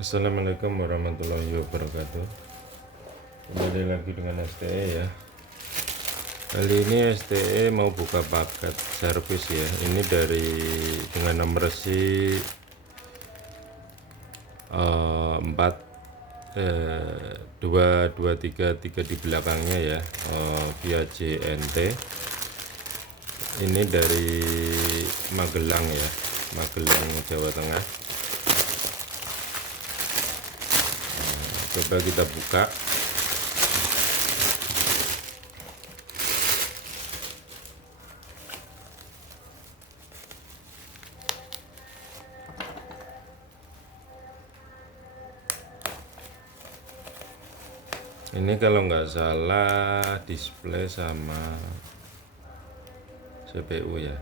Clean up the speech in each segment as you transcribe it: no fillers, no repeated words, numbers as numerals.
Assalamualaikum warahmatullahi wabarakatuh. Kembali lagi dengan STE ya. Kali ini STE mau buka paket servis ya. Ini dengan nomor resi 2233 di belakangnya ya, via JNT. Ini dari Magelang ya, Magelang Jawa Tengah. Coba kita buka. Ini kalau nggak salah display sama CPU ya.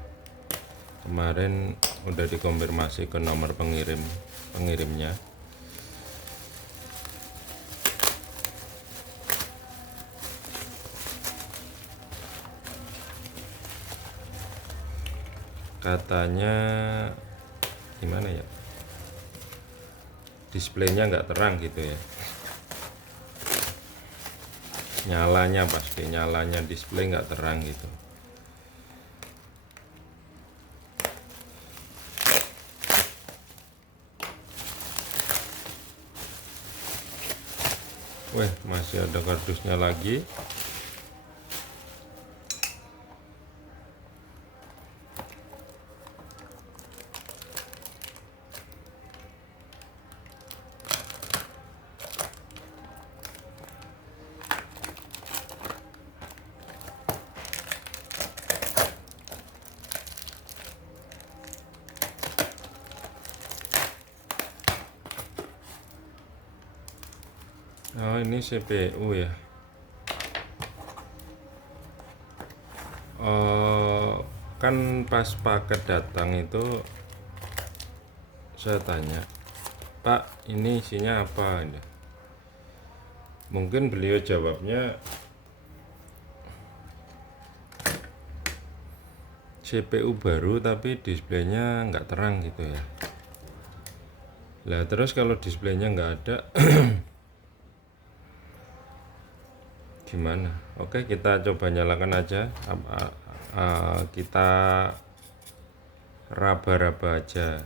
Kemarin udah dikonfirmasi ke nomor pengirimnya. Katanya gimana ya, displaynya nggak terang gitu ya, nyalanya display nggak terang gitu. Weh, masih ada kardusnya lagi. Oh, ini CPU ya. Kan pas paket datang itu saya tanya, Pak, ini isinya apa ini? Mungkin beliau jawabnya CPU baru tapi displaynya nggak terang gitu ya. Lah terus kalau displaynya nggak ada gimana? Oke, kita coba nyalakan aja. Kita raba-raba aja.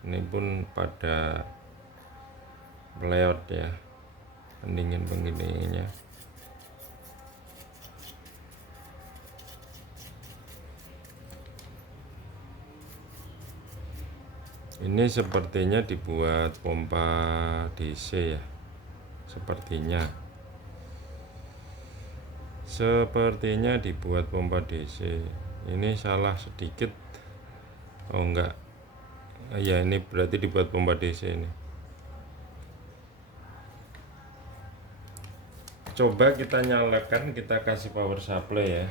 Ini pun pada meleot ya, pendinginnya. Ini sepertinya dibuat pompa DC ya, sepertinya dibuat pompa DC. Ini salah sedikit. Oh enggak, ya ini berarti dibuat pompa DC ini. Coba kita nyalakan, kita kasih power supply ya.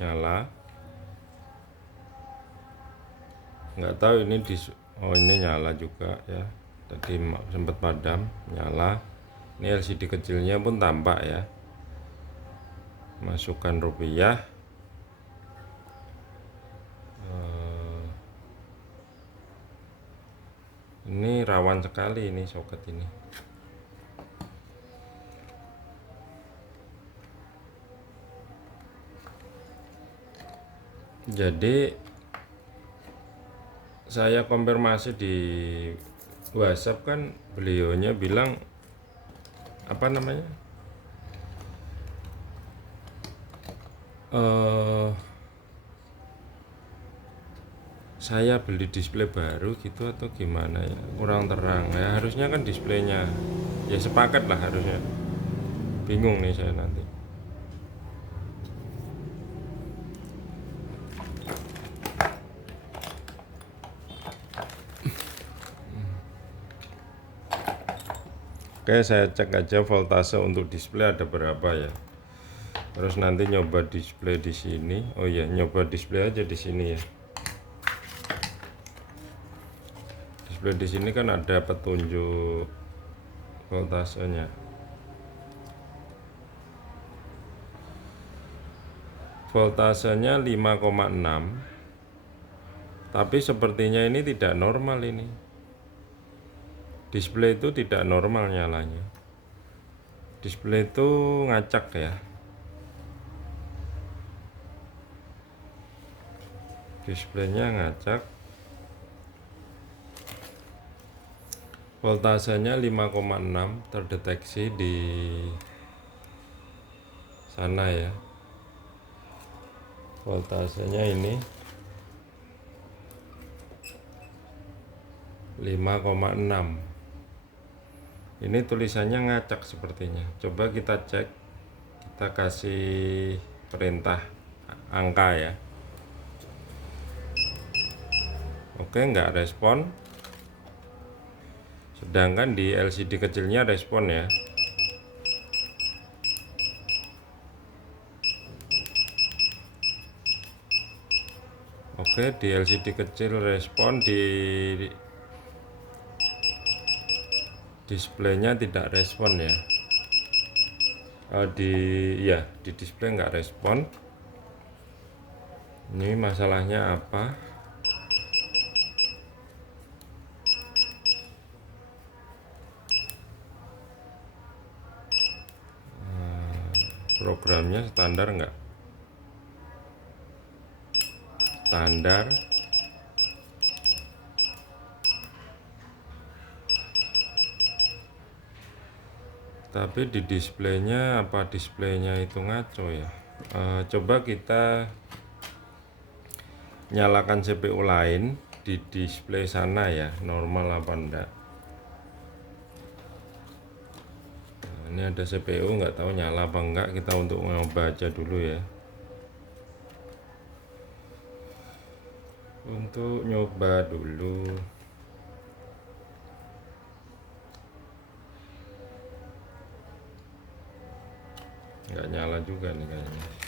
Nyala, nggak tahu ini ini nyala juga ya, tadi sempat padam. Nyala, ini LCD kecilnya pun tampak ya. Masukkan rupiah, ini rawan sekali ini soket ini. Jadi saya konfirmasi di WhatsApp, kan beliaunya bilang apa namanya, saya beli display baru gitu atau gimana ya, kurang terang ya. Harusnya kan displaynya ya sepakat lah harusnya. Bingung nih saya nanti. Oke, saya cek aja voltase untuk display ada berapa ya. Terus nanti nyoba display di sini. Oh iya, nyoba display aja di sini ya. Display di sini kan ada petunjuk voltasenya. Voltasenya 5,6. Tapi sepertinya ini tidak normal ini. Display itu tidak normal nyalanya. Display itu ngacak ya. Displaynya ngacak. Voltasenya 5,6 terdeteksi di sana ya. Voltasenya ini 5,6. Ini tulisannya ngacak sepertinya. Coba kita cek. Kita kasih perintah angka ya. Oke, nggak respon. Sedangkan di LCD kecilnya respon ya. Oke, di LCD kecil respon, di displaynya tidak respon ya. Di display nggak respon. Ini masalahnya apa? Programnya standar nggak? Standar. Tapi di displaynya, apa displaynya itu ngaco ya? Coba kita nyalakan CPU lain di display sana ya, normal apa enggak. Ini ada CPU, nggak tahu nyala apa enggak. Kita untuk nyoba aja dulu ya. Untuk nyoba dulu. Nggak nyala juga nih kayaknya.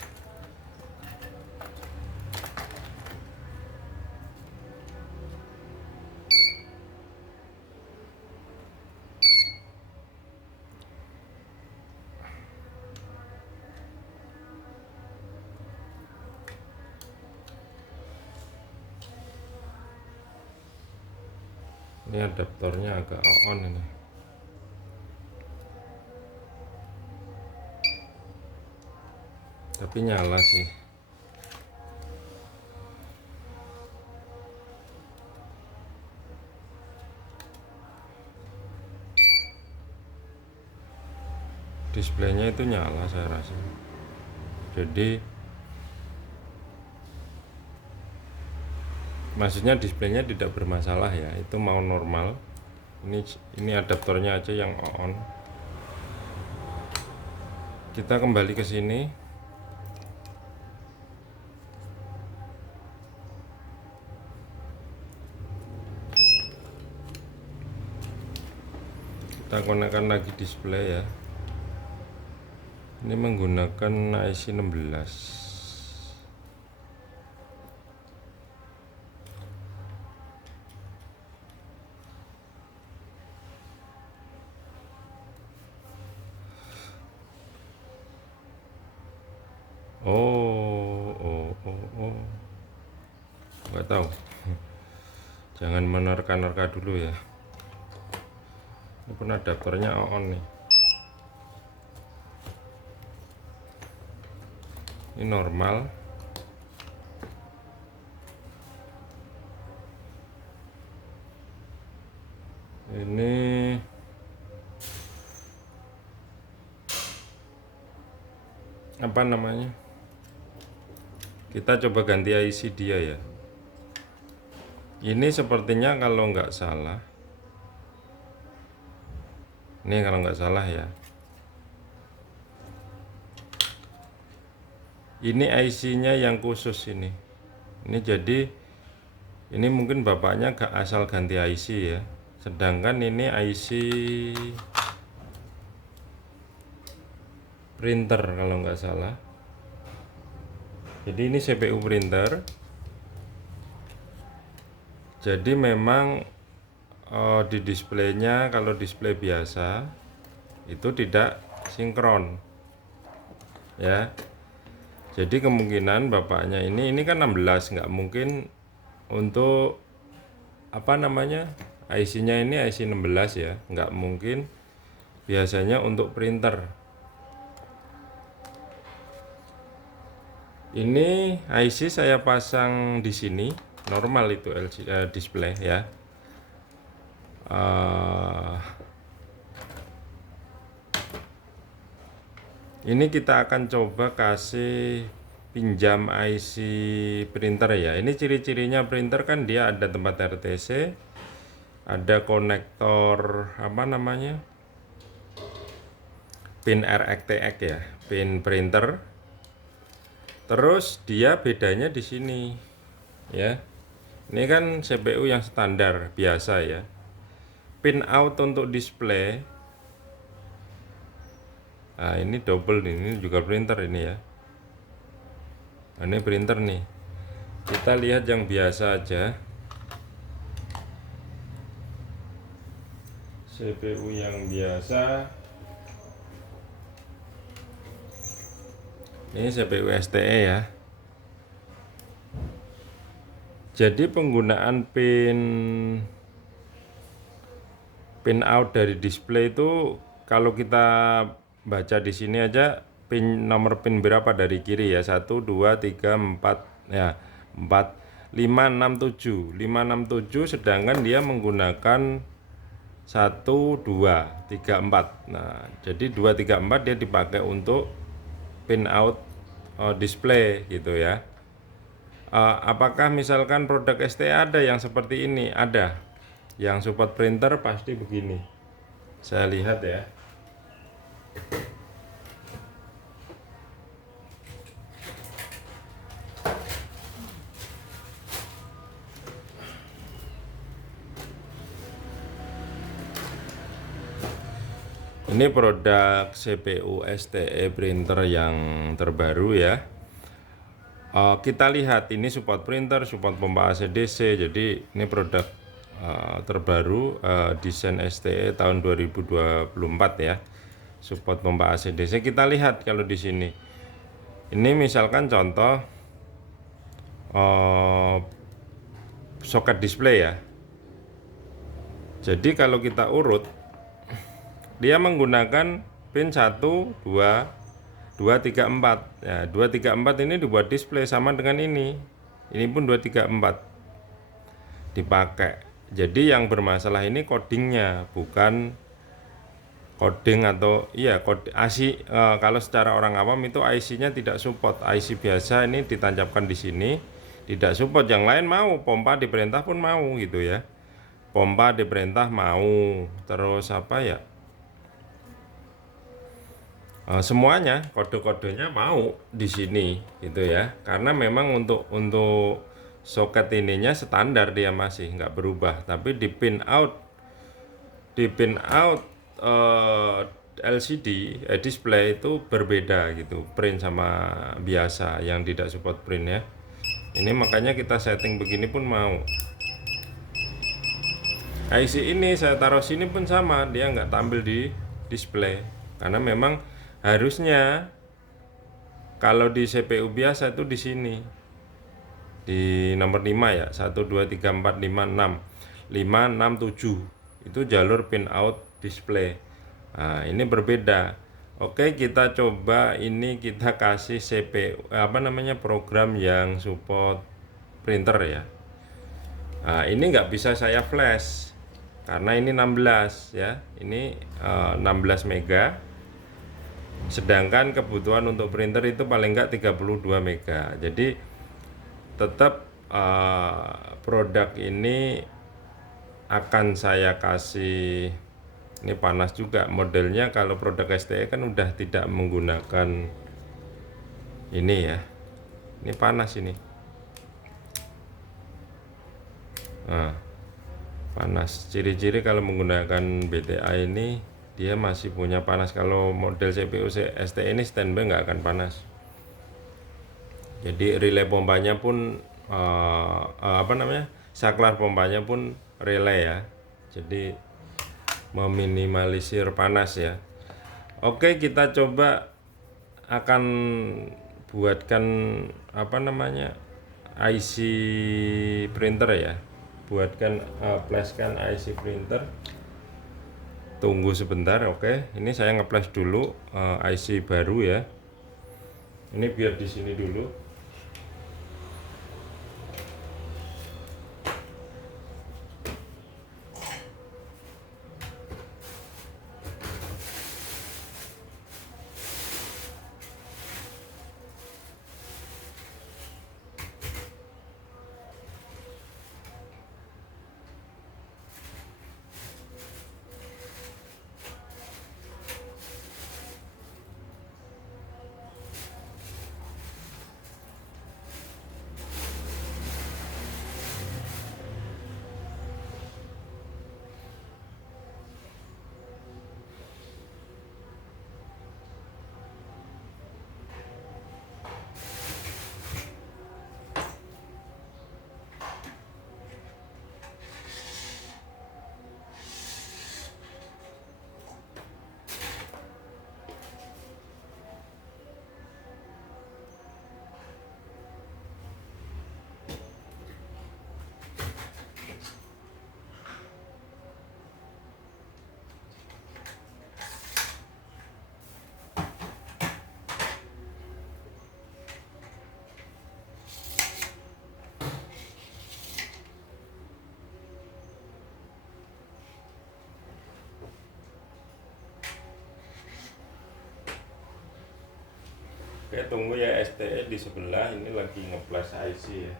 Ini adaptornya agak on ini. Tapi nyala sih. Displaynya itu nyala saya rasa. Jadi maksudnya displaynya tidak bermasalah ya, itu mau normal. Ini adaptornya aja yang on. Kita kembali ke sini. Kita konekkan lagi display ya. Ini menggunakan IC 16. Nggak tahu. Jangan menerka-nerka dulu ya. Ini pun adaptornya on nih. Ini normal. Ini apa namanya? Kita coba ganti IC dia ya. Ini sepertinya kalau nggak salah. Ini kalau nggak salah ya. Ini IC-nya yang khusus ini. Ini jadi ini mungkin bapaknya gak asal ganti IC ya. Sedangkan ini IC printer kalau nggak salah. Jadi ini CPU printer. Jadi memang di displaynya, kalau display biasa itu tidak sinkron ya. Jadi kemungkinan bapaknya ini kan 16, nggak mungkin untuk apa namanya, IC-nya ini IC 16 ya, nggak mungkin. Biasanya untuk printer ini IC saya pasang di sini normal, itu display ya. Ini kita akan coba kasih pinjam IC printer ya. Ini ciri-cirinya printer kan dia ada tempat RTC, ada konektor apa namanya, pin RXTX ya, pin printer. Terus dia bedanya di sini ya. Ini kan CPU yang standar biasa ya. Pin out untuk display. Nah, ini double nih, ini juga printer ini ya. Nah, ini printer nih. Kita lihat yang biasa aja. CPU yang biasa. Ini CPU STE ya. Jadi penggunaan pin out dari display itu, kalau kita baca di sini aja nomor pin berapa dari kiri ya, 1 2 3 4 ya, 4 5 6 7 5 6 7, sedangkan dia menggunakan 1 2 3 4. Nah, jadi 2 3 4 dia dipakai untuk pin out display gitu ya. Apakah misalkan produk ST ada yang seperti ini? Ada. Yang support printer pasti begini. Saya lihat ya. Ini produk CPU STE printer yang terbaru ya. Kita lihat ini support printer, support pompa AC/DC. Jadi ini produk terbaru, desain STE tahun 2024 ya. Support pompa AC/DC. Kita lihat kalau di sini. Ini misalkan contoh soket display ya. Jadi kalau kita urut, dia menggunakan pin 1 2 2 3 4 ya. 2 3 4 ini dibuat display sama dengan ini. Ini pun 2 3 4 dipakai. Jadi yang bermasalah ini codingnya, bukan coding atau iya code IC. Kalau secara orang awam itu IC-nya tidak support. IC biasa ini ditancapkan di sini, tidak support. Yang lain mau, pompa diperintah pun mau gitu ya. Pompa diperintah mau, terus apa ya, semuanya kode-kodenya mau di sini gitu ya. Karena memang untuk soket ininya standar, dia masih nggak berubah. Tapi di pin out LCD display itu berbeda gitu, print sama biasa yang tidak support print ya. Ini makanya kita setting begini pun mau. IC ini saya taruh sini pun sama, dia nggak tampil di display. Karena memang harusnya kalau di CPU biasa itu di sini, di nomor 5 ya, 1 2 3 4 5 6 5 6 7 itu jalur pin out display. Nah, ini berbeda. Oke, kita coba ini, kita kasih CPU apa namanya, program yang support printer ya. Nah, ini nggak bisa saya flash karena ini 16 ya, ini 16 mega. Sedangkan kebutuhan untuk printer itu paling enggak 32 mega. Jadi tetap produk ini akan saya kasih, ini panas juga modelnya. Kalau produk STE kan udah tidak menggunakan ini ya. Ini panas ini. Nah, panas. Ciri-ciri kalau menggunakan BTA ini, dia masih punya panas. Kalau model CPU STE ini standby nggak akan panas. Jadi relay pompanya pun apa namanya, saklar pompanya pun relay ya, jadi meminimalisir panas ya. Oke, kita coba akan buatkan apa namanya, IC printer ya, buatkan flashkan IC printer. Tunggu sebentar. Oke, ini saya ngeflash dulu IC baru ya, ini biar di sini dulu. Oke, tunggu ya, STE di sebelah ini lagi nge-flash IC ya.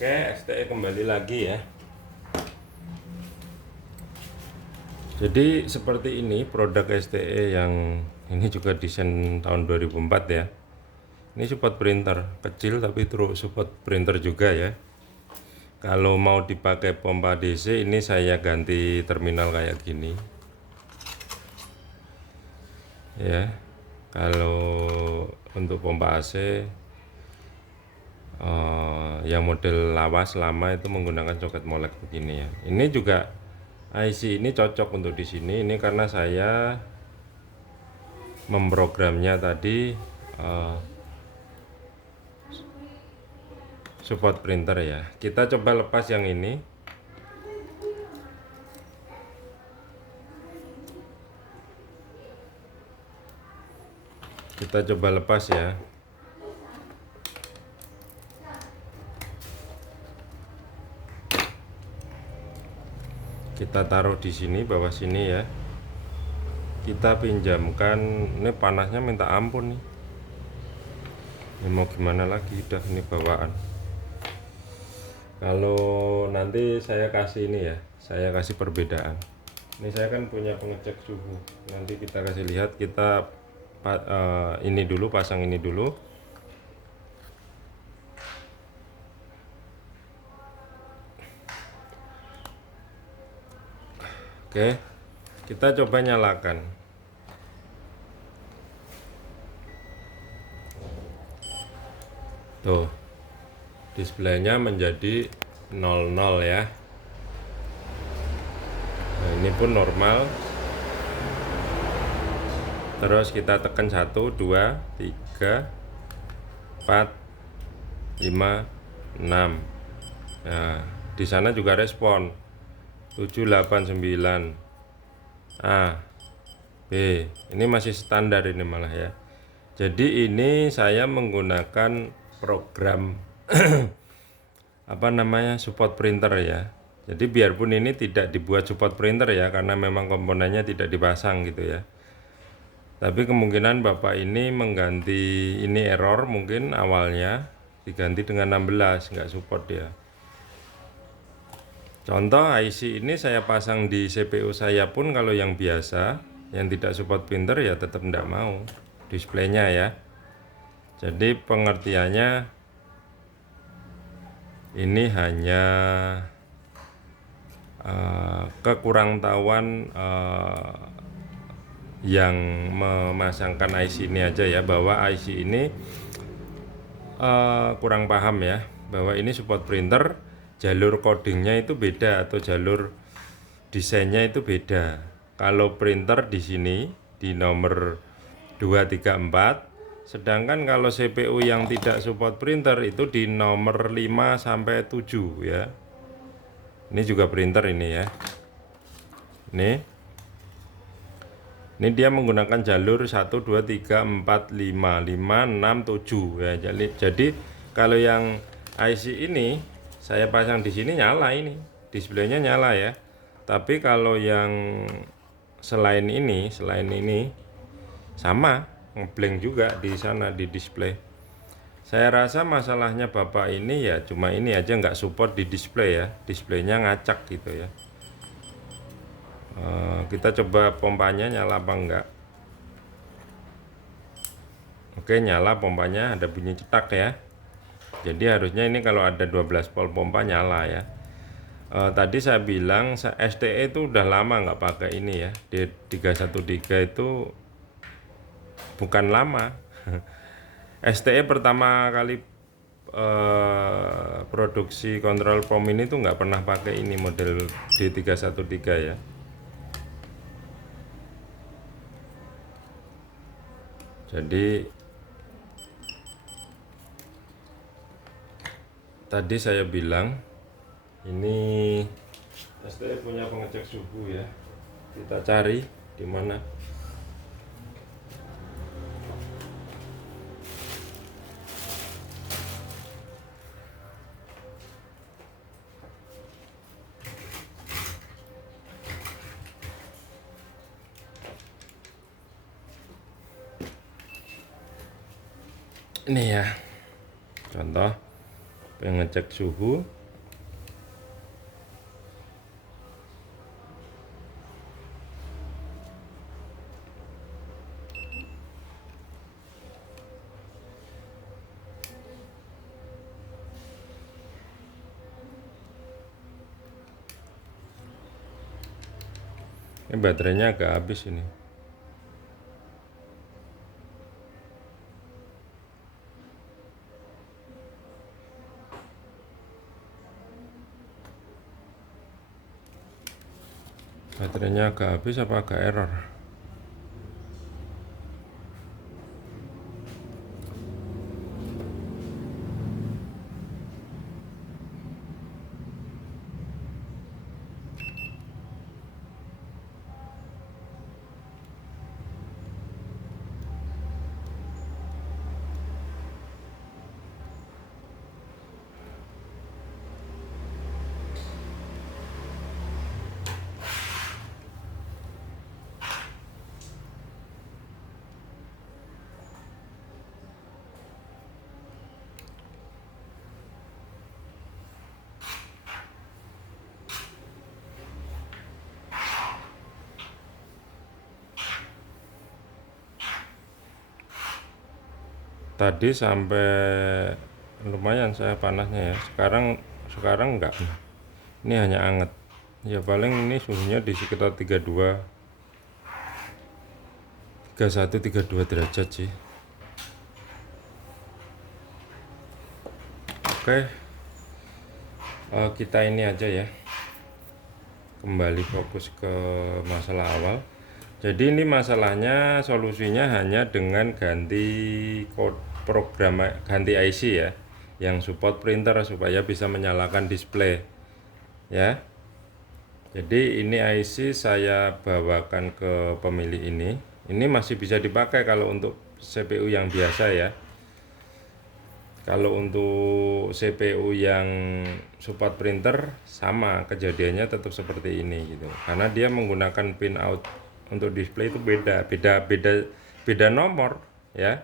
Oke, STE kembali lagi ya. Jadi seperti ini produk STE yang ini juga desain tahun 2004 ya. Ini support printer kecil tapi terus support printer juga ya. Kalau mau dipakai pompa DC, ini saya ganti terminal kayak gini ya. Kalau untuk pompa AC yang model lawas lama itu menggunakan soket molek begini ya. Ini juga IC ini cocok untuk di sini. Ini karena saya memprogramnya tadi support printer ya. Kita coba lepas yang ini. Kita coba lepas ya. Kita taruh di sini, bawah sini ya. Kita pinjamkan. Ini panasnya minta ampun nih. Ini mau gimana lagi, udah ini bawaan. Kalau nanti saya kasih ini ya, saya kasih perbedaan. Ini saya kan punya pengecek suhu. Nanti kita kasih lihat, kita ini dulu, pasang ini dulu. Oke, kita coba nyalakan. Tuh, displaynya menjadi 00 ya. Nah, ini pun normal. Terus kita tekan 1, 2, 3, 4, 5, 6. Nah, di sana juga respon 7, 8, 9. A, B. Ini masih standar ini malah ya. Jadi ini saya menggunakan program apa namanya, support printer ya. Jadi biarpun ini tidak dibuat support printer ya, karena memang komponennya tidak dipasang gitu ya. Tapi kemungkinan Bapak ini mengganti, ini error mungkin awalnya diganti dengan 16, nggak support ya. Contoh IC ini saya pasang di CPU saya pun kalau yang biasa, yang tidak support printer ya tetap tidak mau displaynya ya. Jadi pengertiannya ini hanya kekurangtahuan yang memasangkan IC ini aja ya, bahwa IC ini kurang paham ya, bahwa ini support printer, jalur codingnya itu beda atau jalur desainnya itu beda. Kalau printer di sini di nomor 234, sedangkan kalau CPU yang tidak support printer itu di nomor 5 sampai 7 ya. Ini juga printer ini ya. Ini dia menggunakan jalur 1, 2, 3, 4, 5, 5, 6, 7 ya. Jadi kalau yang IC ini saya pasang di sini nyala, ini displaynya nyala ya. Tapi kalau yang selain ini sama, ngeblank juga di sana di display. Saya rasa masalahnya Bapak ini ya cuma ini aja, nggak support di display ya. Displaynya ngacak gitu ya. Kita coba pompanya nyala apa enggak. Oke, nyala pompanya, ada bunyi cetak ya. Jadi harusnya ini kalau ada 12 volt pompa nyala ya. Tadi saya bilang STE itu udah lama nggak pakai ini ya. D313 itu bukan lama. STE pertama kali produksi kontrol PROM ini tuh nggak pernah pakai ini model D313 ya. Jadi tadi saya bilang ini STE punya pengecek suhu ya. Kita cari di mana. Ini ya, contoh pengecek suhu. Ini baterainya agak habis ini. Baterainya agak habis apa agak error? Tadi sampai lumayan saya panasnya ya. Sekarang enggak. Ini hanya anget. Ya paling ini suhunya di sekitar 32 derajat sih. Oke, kita ini aja ya, kembali fokus ke masalah awal. Jadi ini masalahnya, solusinya hanya dengan ganti program, ganti IC ya, yang support printer supaya bisa menyalakan display ya. Jadi ini IC saya bawakan ke pemilik ini masih bisa dipakai kalau untuk CPU yang biasa ya. Kalau untuk CPU yang support printer sama kejadiannya tetap seperti ini gitu. Karena dia menggunakan pin out untuk display itu beda nomor ya.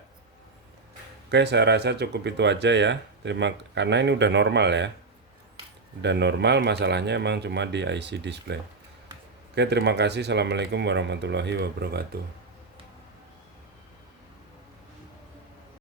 Oke, saya rasa cukup itu aja ya. Karena ini udah normal ya. Udah normal, masalahnya emang cuma di IC display. Oke, terima kasih. Assalamualaikum warahmatullahi wabarakatuh.